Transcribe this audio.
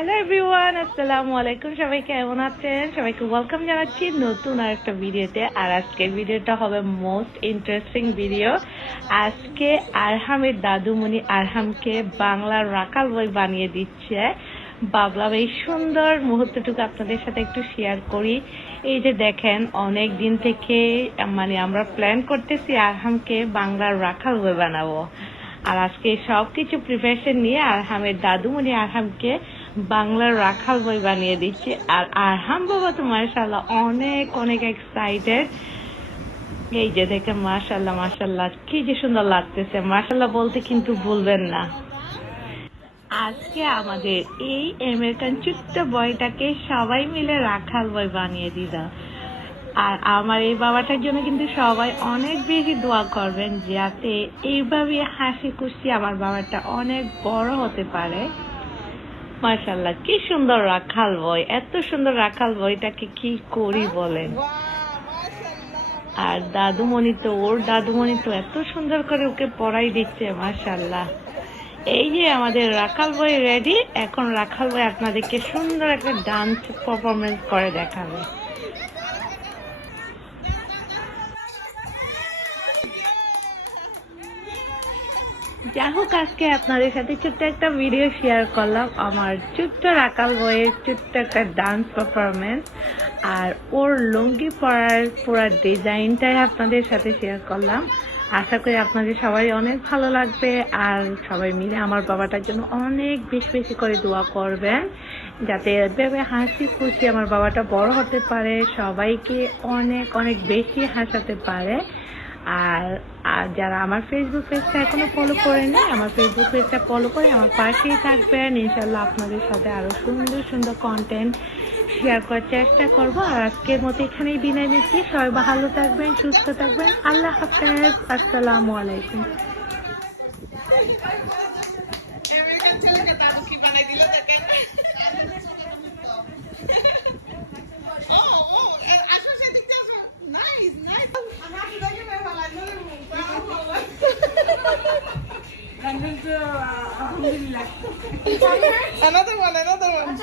Everyone আসসালামু আলাইকুম সবাই কেমন আছেন? সবাইকে ওয়েলকাম জানাচ্ছি নতুন আর একটা ভিডিওতে। আর আজকের ভিডিওটা হবে মোস্ট ইন্টারেস্টিং ভিডিও আজকে আরহামের দাদুমণি আরহামকে বাংলার রাকাল বই বানিয়ে দিচ্ছে। বাবলাম এই সুন্দর মুহূর্তটুকু আপনাদের সাথে একটু শেয়ার করি। এই যে দেখেন, অনেক দিন থেকে মানে আমরা প্ল্যান করতেছি আরহামকে বাংলার রাখাল বই বানাবো। আর আজকে সবকিছু প্রিপারেশন নিয়ে আরহামের দাদুমণি আরহামকে বাংলার রাখাল বই বানিয়ে দিচ্ছি। আর আরহাম বাবা তো মার্শাল্লাহ অনেক অনেক এক্সাইটেড এই যে দেখে মার্শাল্লাহ মার্শাল্লাহ কি যে সুন্দর লাগতেছে। মার্শাল্লাহ বলতে কিন্তু ভুলবেন না। আজকে আমাদের এই আমেরিকান ছোট্ট বইটাকে সবাই মিলে রাখাল বই বানিয়ে দিলাম। আর আমার এই বাবাটার জন্য কিন্তু সবাই অনেক বেশি দোয়া করবেন, যাতে এইভাবে হাসি খুশি আমার বাবাটা অনেক বড় হতে পারে। মার্শাল্লাহ কি সুন্দর রাখাল বই এত সুন্দর রাখাল বইটাকে কি করি বলেন? আর দাদুমণি তো ওর দাদুমণি তো এত সুন্দর করে ওকে পড়াই দিচ্ছে মাশাল্লাহ এই যে আমাদের রাখাল বই রেডি এখন রাখাল বই আপনাদেরকে সুন্দর একটা ডান্স পারফরমেন্স করে দেখাবে। যা হোক, আজকে আপনাদের সাথে ছোট্ট একটা ভিডিও শেয়ার করলাম। আমার ছোট্ট রাকাল বইয়ের ছোট্ট একটা ডান্স পারফরমেন্স আর ওর লুঙ্গি পরার পুরো ডিজাইনটাই আপনাদের সাথে শেয়ার করলাম। আশা করি আপনাদের সবাই অনেক ভালো লাগবে। আর সবাই মিলে আমার বাবাটার জন্য অনেক বেশি বেশি করে দোয়া করবেন, যাতে এভাবে হাসি খুশি আমার বাবাটা বড় হতে পারে, সবাইকে অনেক অনেক বেশি হাসাতে পারে। আর আর যারা আমার ফেসবুক পেজটা এখনও ফলো করে নেই, আমার ফেসবুক পেজটা ফলো করে আমার পাশেই থাকবেন। ইনশাল্লাহ আপনাদের সাথে আরও সুন্দর সুন্দর কন্টেন্ট শেয়ার করার চেষ্টা করব। আর আজকের মতো এখানেই বিদায় নিচ্ছি। সবাই ভালো থাকবেন, সুস্থ থাকবেন। আল্লাহ হাফেজ। আসসালামু আলাইকুম। Another one, another one.